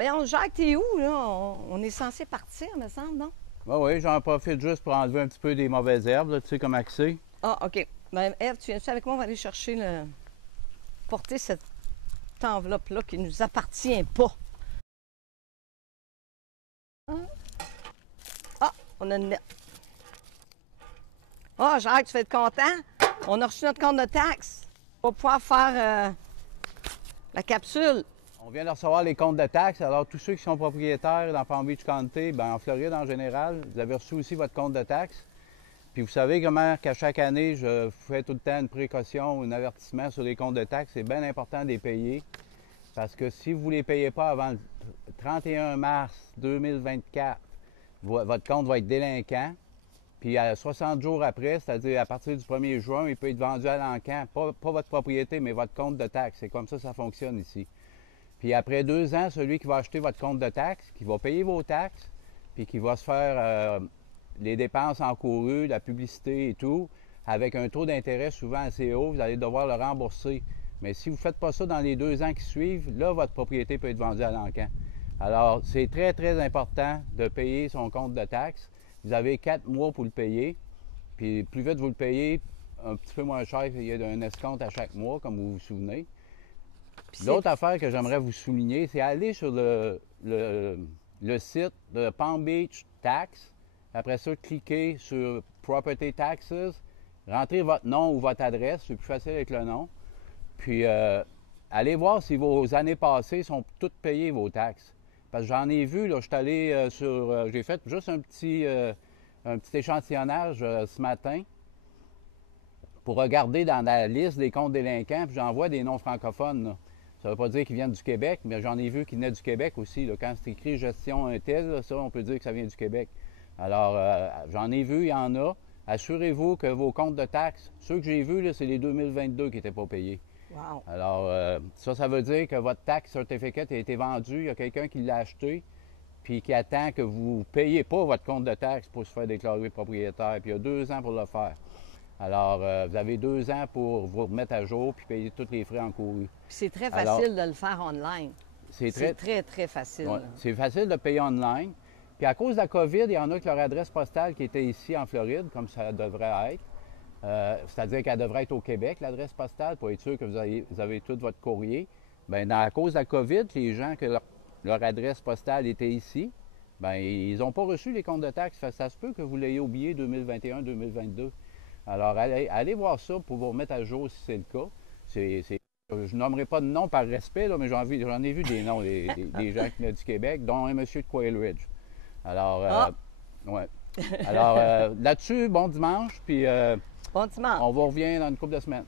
Voyons, Jacques, t'es où, là? On est censé partir, me semble, non? Oui, oui, j'en profite juste pour enlever un petit peu des mauvaises herbes, là, tu sais comment que c'est. Ah, OK. Ben, Ève, tu viens-tu avec moi? On va aller chercher porter cette enveloppe-là qui nous appartient pas. Hein? Ah, on a une lettre. Ah, Jacques, tu vas être content? On a reçu notre compte de taxes. On va pouvoir faire la capsule. On vient de recevoir les comptes de taxes, alors tous ceux qui sont propriétaires dans Palm Beach County, ben, en Floride en général, vous avez reçu aussi votre compte de taxes. Puis vous savez comment qu'à chaque année, je fais tout le temps une précaution, un avertissement sur les comptes de taxes. C'est bien important de les payer parce que si vous ne les payez pas avant le 31 mars 2024, votre compte va être délinquant. Puis à 60 jours après, c'est-à-dire à partir du 1er juin, il peut être vendu à l'encan. Pas votre propriété, mais votre compte de taxes. C'est comme ça fonctionne ici. Puis après 2 ans, celui qui va acheter votre compte de taxes, qui va payer vos taxes, puis qui va se faire les dépenses encourues, la publicité et tout, avec un taux d'intérêt souvent assez haut, vous allez devoir le rembourser. Mais si vous ne faites pas ça dans les 2 ans qui suivent, là, votre propriété peut être vendue à l'encan. Alors, c'est très, très important de payer son compte de taxes. Vous avez 4 mois pour le payer. Puis plus vite vous le payez, un petit peu moins cher, il y a un escompte à chaque mois, comme vous vous souvenez. L'autre affaire que j'aimerais vous souligner, c'est aller sur le site de Palm Beach Tax. Après ça, cliquez sur Property Taxes, rentrez votre nom ou votre adresse, c'est plus facile avec le nom. Puis allez voir si vos années passées sont toutes payées, vos taxes. Parce que j'en ai vu, là, je suis allé j'ai fait juste un petit échantillonnage ce matin pour regarder dans la liste des comptes délinquants, puis j'en vois des noms francophones, là. Ça ne veut pas dire qu'ils viennent du Québec, mais j'en ai vu qui venaient du Québec aussi, là. Quand c'est écrit gestion un tel, là, ça, on peut dire que ça vient du Québec. Alors, j'en ai vu, il y en a. Assurez-vous que vos comptes de taxes, ceux que j'ai vus, c'est les 2022 qui n'étaient pas payés. Wow. Alors, ça veut dire que votre tax certificate a été vendu, il y a quelqu'un qui l'a acheté, puis qui attend que vous ne payiez pas votre compte de taxes pour se faire déclarer propriétaire, puis il y a 2 ans pour le faire. Alors, vous avez 2 ans pour vous remettre à jour puis payer tous les frais encourus. Puis c'est très Alors, facile de le faire online. C'est très, très facile. Ouais, c'est facile de payer online. Puis à cause de la COVID, il y en a que leur adresse postale qui était ici en Floride, comme ça devrait être. C'est-à-dire qu'elle devrait être au Québec, l'adresse postale, pour être sûr que vous avez tout votre courrier. Bien, à cause de la COVID, les gens que leur adresse postale était ici, bien, ils n'ont pas reçu les comptes de taxes. Ça se peut que vous l'ayez oublié 2021-2022. Alors, allez voir ça pour vous remettre à jour si c'est le cas. Je nommerai pas de nom par respect, là, mais j'en ai vu des noms des gens qui venaient du Québec, dont un monsieur de Quail Ridge. Alors, ouais. Alors là-dessus, bon dimanche, puis Bon dimanche. on vous revient dans une couple de semaines.